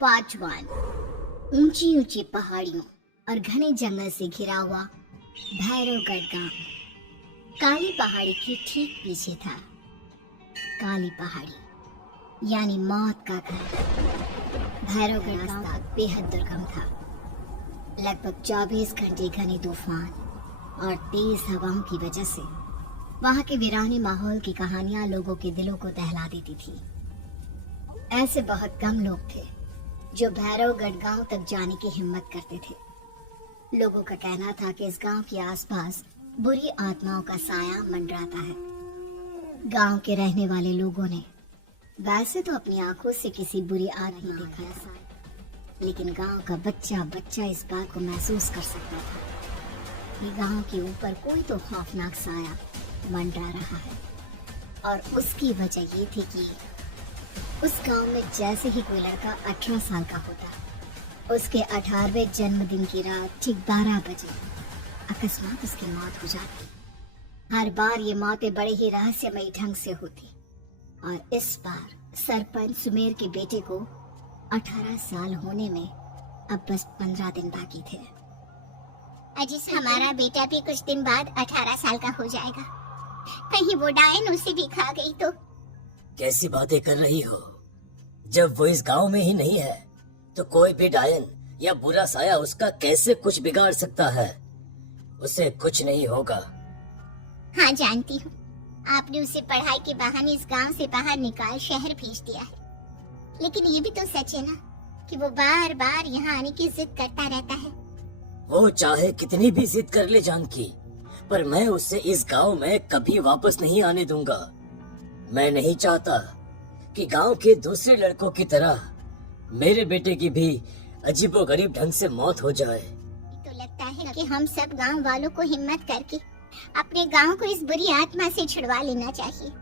Part 1। ऊंची ऊंची पहाड़ियों और घने जंगल से घिरा हुआ भैरवगढ़ गांव काली पहाड़ी के ठीक पीछे था। काली पहाड़ी यानी मौत का घर। भैरवगढ़ रास्ता बेहद दुर्गम था। लगभग 24 घंटे घने तूफान और तेज हवाओं की वजह से वहां के वीरानी माहौल की कहानियां लोगों के दिलों को दहला देती थी। ऐसे बहुत कम लोग थे जो भैरवगढ़ गांव तक जाने की हिम्मत करते थे। लोगों का कहना था कि इस गांव के आसपास बुरी आत्माओं का साया मंडराता है। गांव के रहने वाले लोगों ने वैसे तो अपनी आंखों से किसी बुरी आत्मा देखा था, लेकिन गांव का बच्चा बच्चा इस बात को महसूस कर सकता था कि गांव के ऊपर कोई तो खौफनाक साया मंडरा रहा है। और उसकी वजह ये थी कि उस गांव में जैसे ही कोई लड़का 18 साल का होता, उसके 18वें जन्मदिन की रात ठीक 12 बजे अकस्मात उसकी मौत हो जाती। हर बार ये मौतें बड़े ही रहस्यमयी ढंग से होती और इस बार सरपंच सुमेर के बेटे को 18 साल होने में अब बस 15 दिन बाकी थे। अजी हमारा बेटा भी कुछ दिन बाद 18 साल का हो जाएगा। कहीं वो डायन उसे भी खा गई तो? कैसी बातें कर रही हो? जब वो इस गांव में ही नहीं है तो कोई भी डायन या बुरा साया उसका कैसे कुछ बिगाड़ सकता है? उसे कुछ नहीं होगा। हाँ जानती हूँ, आपने उसे पढ़ाई के बहाने इस गांव से बाहर निकाल शहर भेज दिया है, लेकिन ये भी तो सच है ना कि वो बार बार यहाँ आने की जिद करता रहता है। वो चाहे कितनी भी जिद कर ले जानकी, पर मैं उसे इस गांव में कभी वापस नहीं आने दूंगा। मैं नहीं चाहता कि गांव के दूसरे लड़कों की तरह मेरे बेटे की भी अजीबोगरीब ढंग से मौत हो जाए। तो लगता है कि हम सब गांव वालों को हिम्मत करके अपने गांव को इस बुरी आत्मा से छुड़वा लेना चाहिए।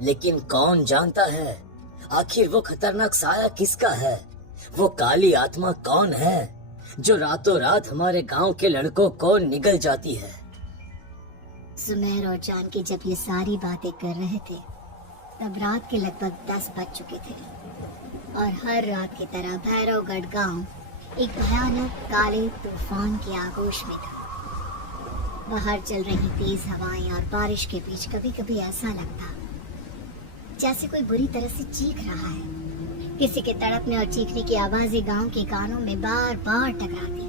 लेकिन कौन जानता है आखिर वो खतरनाक साया किसका है? वो काली आत्मा कौन है जो रातों रात हमारे गांव के लड़कों को निगल जाती है? सुमेर और जानकी जब ये सारी बातें कर रहे थे तब रात के लगभग 10 बज चुके थे और हर रात की तरह भैरवगढ़ गांव एक भयानक काले तूफान के आगोश में था। बाहर चल रही तेज हवाएं और बारिश के बीच कभी कभी ऐसा लगता जैसे कोई बुरी तरह से चीख रहा है। किसी के तड़पने और चीखने की आवाजें गांव के कानों में बार बार टकराती,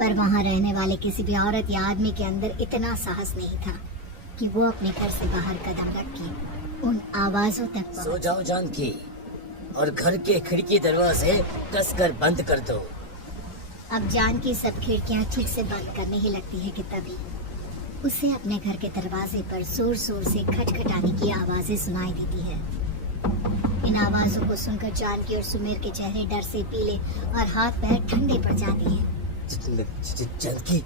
पर वहां रहने वाले किसी भी औरत या आदमी के अंदर इतना साहस नहीं था कि वो अपने घर से बाहर कदम रख के उन आवाजों तक सो जाओ जानकी और घर के खिड़की दरवाजे कसकर बंद कर दो। अब जानकी सब खिड़कियां ठीक से बंद करने ही लगती है कि तभी उसे अपने घर के दरवाजे पर जोर जोर से खटखटाने की आवाजें सुनाई देती है। इन आवाजों को सुनकर जानकी और सुमेर के चेहरे डर से पीले और हाथ पैर ठंडे पड़ जाते हैं। जानकी,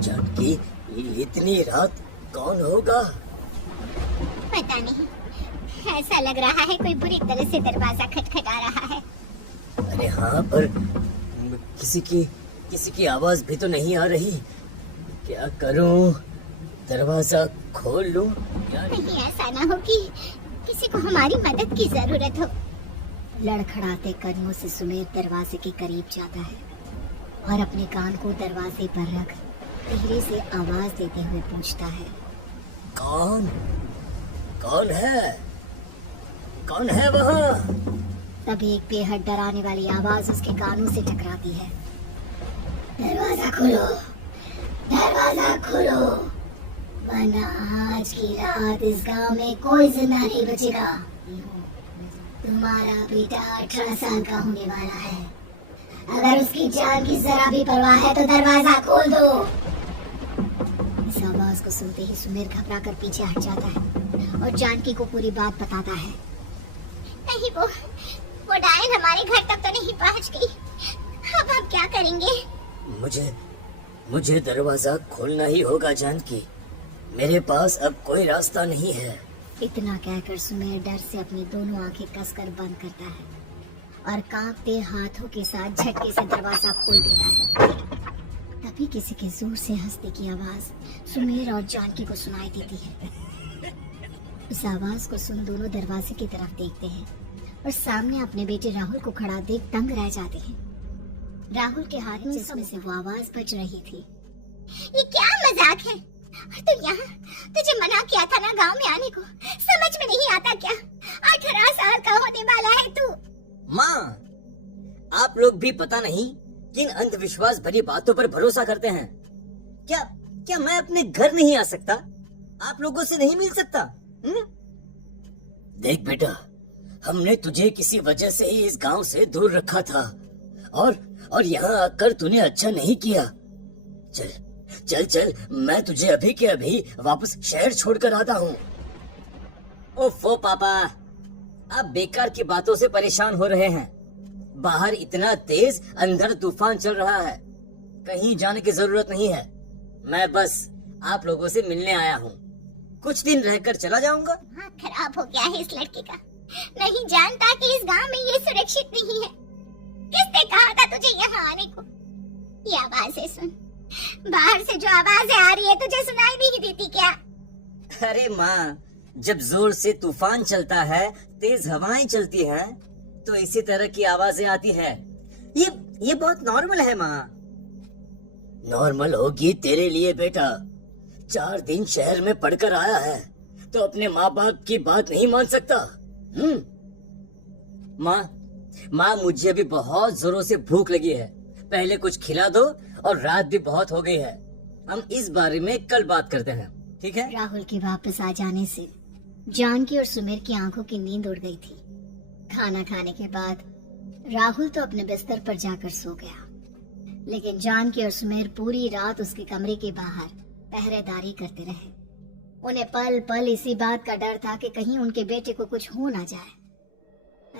जानकी, इतनी रात कौन होगा? पता नहीं, ऐसा लग रहा है कोई बुरी तरह से दरवाजा खटखटा रहा है। अरे हाँ, पर किसी की आवाज भी तो नहीं आ रही। क्या करूं? दरवाजा खोल लूं या नहीं? ऐसा ना हो कि किसी को हमारी मदद की जरूरत हो। लड़खड़ाते कदमों से सुमेर दरवाजे के करीब जाता है और अपने कान को दरवाजे पर रख धीरे से आवाज देते हुए पूछता है, कौन है? कौन है वहाँ? तभी एक बेहद डराने वाली आवाज उसके कानों से टकराती है। दरवाजा खोलो, दरवाजा खोलो, वरना आज की रात इस गांव में कोई जिंदा नहीं बचेगा। तुम्हारा बेटा 18 साल का होने वाला है। अगर उसकी जान की जरा भी परवाह है तो दरवाजा खोल दो। इस आवाज को सुनते ही सुमेर घबरा कर पीछे हट जाता है और जानकी को पूरी बात बताता है। नहीं, वो डायन हमारे घर तक तो नहीं पहुंच गई। अब हम क्या करेंगे? मुझे दरवाजा खोलना ही होगा जानकी। मेरे पास अब कोई रास्ता नहीं है। इतना कहकर सुमेर डर से अपनी दोनों आंखें कसकर बंद करता है और कांपते हाथों के साथ झटके से दरवाजा खोल देता है। तभी किसी के जोर से हंसने की आवाज सुमेर और जानकी को सुनाई देती है। उस आवाज को सुन दोनों दरवाजे की तरफ देखते हैं और सामने अपने बेटे राहुल को खड़ा देख दंग रह जाते हैं। राहुल के हाथ में जिसमें से वो आवाज बज रही थी। ये क्या मजाक है? और तू यहाँ, तुझे मना किया था ना गांव में आने को, समझ में नहीं आता क्या? 18 साल का होने वाला है तू। माँ, आप लोग भी पता नहीं किन अंधविश्वास भरी बातों पर भरोसा करते हैं। क्या क्या मैं अपने घर नहीं आ सकता? आप लोगों से नहीं मिल सकता? देख बेटा, हमने तुझे किसी वजह से ही इस गांव से दूर रखा था और यहाँ आकर तूने अच्छा नहीं किया। चल चल चल, मैं तुझे अभी के अभी वापस शहर छोड़कर आता हूँ। ओफो पापा, आप बेकार की बातों से परेशान हो रहे हैं। बाहर इतना तेज अंधड़ तूफान चल रहा है, कहीं जाने की जरूरत नहीं है। मैं बस आप लोगों से मिलने आया हूँ, कुछ दिन रहकर चला जाऊंगा। हाँ, खराब हो गया है इस लड़के का। नहीं जानता कि इस गांव में ये सुरक्षित नहीं है। किसने कहा था तुझे यहाँ आने को? ये आवाजें सुन, बाहर से जो आवाजें आ रही है तुझे सुनाई नहीं देती क्या? अरे माँ, जब जोर से तूफान चलता है, तेज हवाएं चलती हैं, तो इसी तरह की आवाजें आती है। ये बहुत नॉर्मल है माँ। नॉर्मल होगी तेरे लिए बेटा। 4 दिन शहर में पढ़कर आया है तो अपने माँ बाप की बात नहीं मान सकता। माँ, मुझे अभी बहुत जोरों से भूख लगी है, पहले कुछ खिला दो, और रात भी बहुत हो गई है। हम इस बारे में कल बात करते हैं, ठीक है? राहुल के वापस आ जाने से जानकी और सुमेर की आंखों की नींद उड़ गई थी। खाना खाने के बाद राहुल तो अपने बिस्तर पर जाकर सो गया, लेकिन जानकी और सुमेर पूरी रात उसके कमरे के बाहर पहरेदारी करते रहे। उन्हें पल पल इसी बात का डर था कि कहीं उनके बेटे को कुछ हो ना जाए।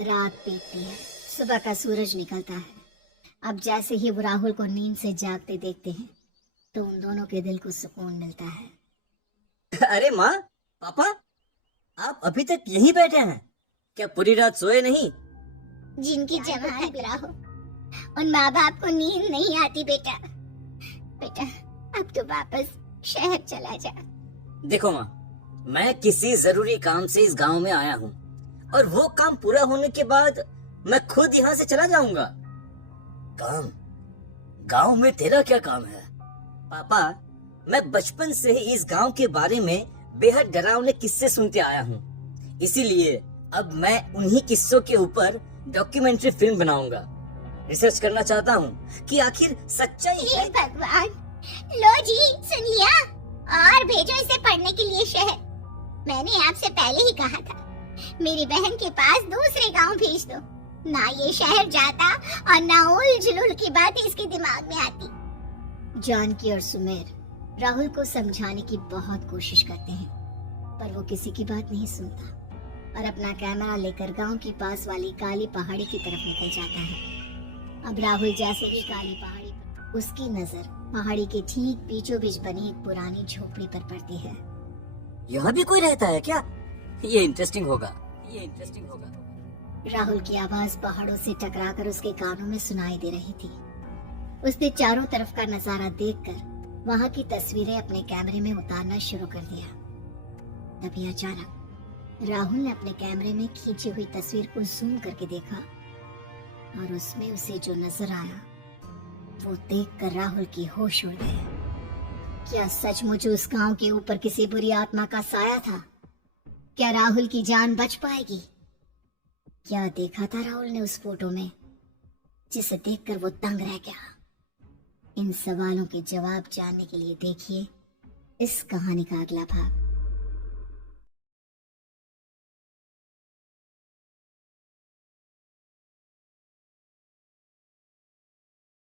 रात बीतती है, सुबह का सूरज निकलता है। अब जैसे ही वो राहुल को नींद से जागते देखते हैं तो उन दोनों के दिल को सुकून मिलता है। अरे माँ, पापा, आप अभी तक यहीं बैठे हैं क्या? पूरी रात सोए नहीं? जिनकी जवान बिरा हो उन माँ बाप को नींद नहीं आती बेटा। बेटा, अब तो वापस शहर चला जा। देखो माँ, मैं किसी जरूरी काम से इस गांव में आया हूँ, और वो काम पूरा होने के बाद मैं खुद यहाँ से चला जाऊंगा। काम? गांव में तेरा क्या काम है? पापा, मैं बचपन से ही इस गांव के बारे में बेहद डरावने किस्से सुनते आया हूँ, इसीलिए अब मैं उन्हीं किस्सों के ऊपर डॉक्यूमेंट्री फिल्म बनाऊंगा। रिसर्च करना चाहता हूँ कि आखिर सच्चाई हे है। भगवान, लो जी, सुन लिया? और भेजो इसे पढ़ने के लिए शहर। मैंने आपसे पहले ही कहा था, मेरी बहन के पास दूसरे गांव भेज दो। ना ये शहर जाता और ना उल की बात इसके दिमाग में आती। जानकी और सुमेर राहुल को समझाने की बहुत कोशिश करते हैं, पर वो किसी की बात नहीं सुनता और अपना कैमरा लेकर गांव के पास वाली काली पहाड़ी की तरफ निकल जाता है। अब राहुल जैसे ही काली पहाड़ी पर, उसकी नजर पहाड़ी के ठीक बीचों बीच बनी एक पुरानी झोपड़ी पर पड़ती है। यहाँ भी कोई रहता है क्या? ये इंटरेस्टिंग होगा। राहुल की आवाज पहाड़ों से टकराकर उसके कानों में सुनाई दे रही थी। उसने चारों तरफ का नजारा देखकर वहां की तस्वीरें अपने कैमरे में उतारना शुरू कर दिया। तभी अचानक राहुल ने अपने कैमरे में खींची हुई तस्वीर को जूम करके देखा, और उसमें उसे जो नजर आया वो देखकर राहुल की होश उड़ गए। क्या सचमुच उस गांव के ऊपर किसी बुरी आत्मा का साया था? क्या राहुल की जान बच पाएगी? क्या देखा था राहुल ने उस फोटो में जिसे देखकर वो दंग रह गया? इन सवालों के जवाब जानने के लिए देखिए इस कहानी का अगला भाग।